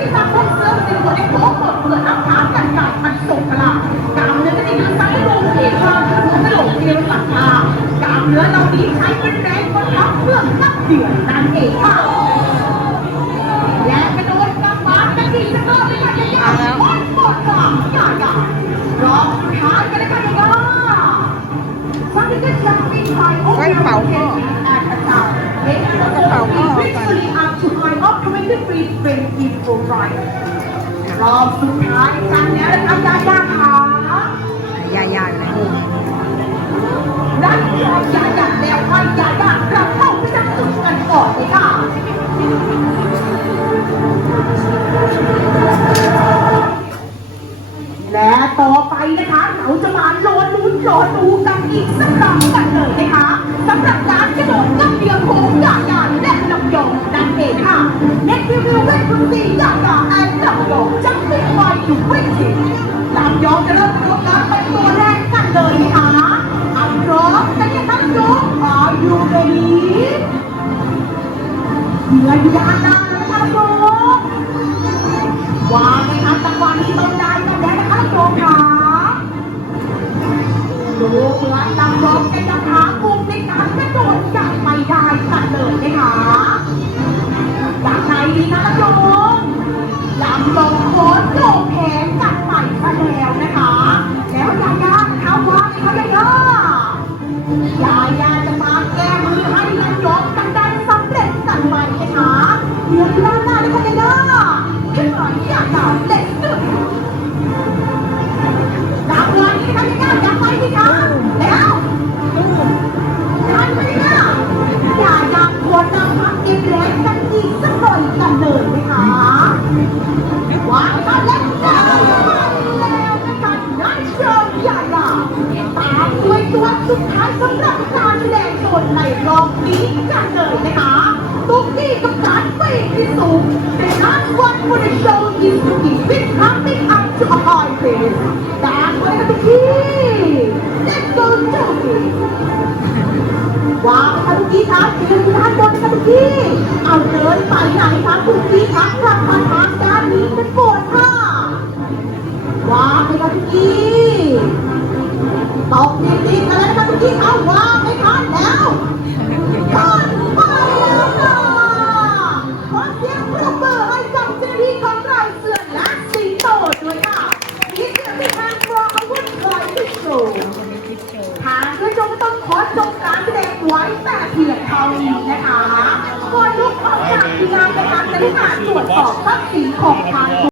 ที่ทำให้เสื้อเป็นคนได้โผล่เปิดเผยอักขานกันใหญ่มันสุกละกามเนื้อที่นั้นไซลงที่คอถึงไม่ลงเดีปักตากามเนือเราดีใช้เป็นแรงคนรับเพื่อนักเดือดนั่นเองค่ะ a time. Making the phẩu cô ball hả eventually up to climb up 23 frame in full right. รอบสุดท้ายกันแล้นะคะยายาค่ะยายาอยู่ไหนนั่นรอยายาแล้วให้ยายาเราเข้าไปจับจุดกันก่อนเลยค่ะและต่อไปนะคะเราจะมาโลนลุ้น โลนดูกันอีกสักครั้งกันเลยนะคะสำหรับการกระโดดกับเบียร์โค้งยายาและลำยองนั่นเองค่ะ Next we will wait to see ยายา and ลำยองจะเป็นไฟอยู่เวทีลำยองจะเริ่มตัวการเป็นตัวแรกกันเลยนะคะอันร้อมกันยังคะลำยอง Are you ready เหนื่อยยานนา ดูเมือตั้งรถจะยังหามุมในการกระโดดจับไม่ได้กันเลยนะคะ การแสดงโดนในรอบนี้กันเลยนะคะตุ๊กกี้กับการเป้ที่สูง The last one for the show is to be with coming up to a high pace ตามไปกันทุกที Let's go Toby วางค่ะทุกทีครับยืนด้านบนค่ะทุกทีเอาเดินไปไหนคะทุกทีครับกลับมาทางด้านนี้กันโก่อนค่ะวางไปค่ะทุกทีตกดีๆกันแล้วนะคะทุกทีเอาวางไปค่ะแล้ว ขอเสียงปรบมือให้กับเจ้าหน้าที่ของเราเสือและสิงโตด้วยค่ะ This is the time for our flying show ทางผู้ชมก็ต้องขอจบการแสดงไว้แต่เพียงเท่านี้นะคะก่อนลุกออกจากที่นั่งนะคะจะได้มาตรวจสอบทรัพย์สินของทาง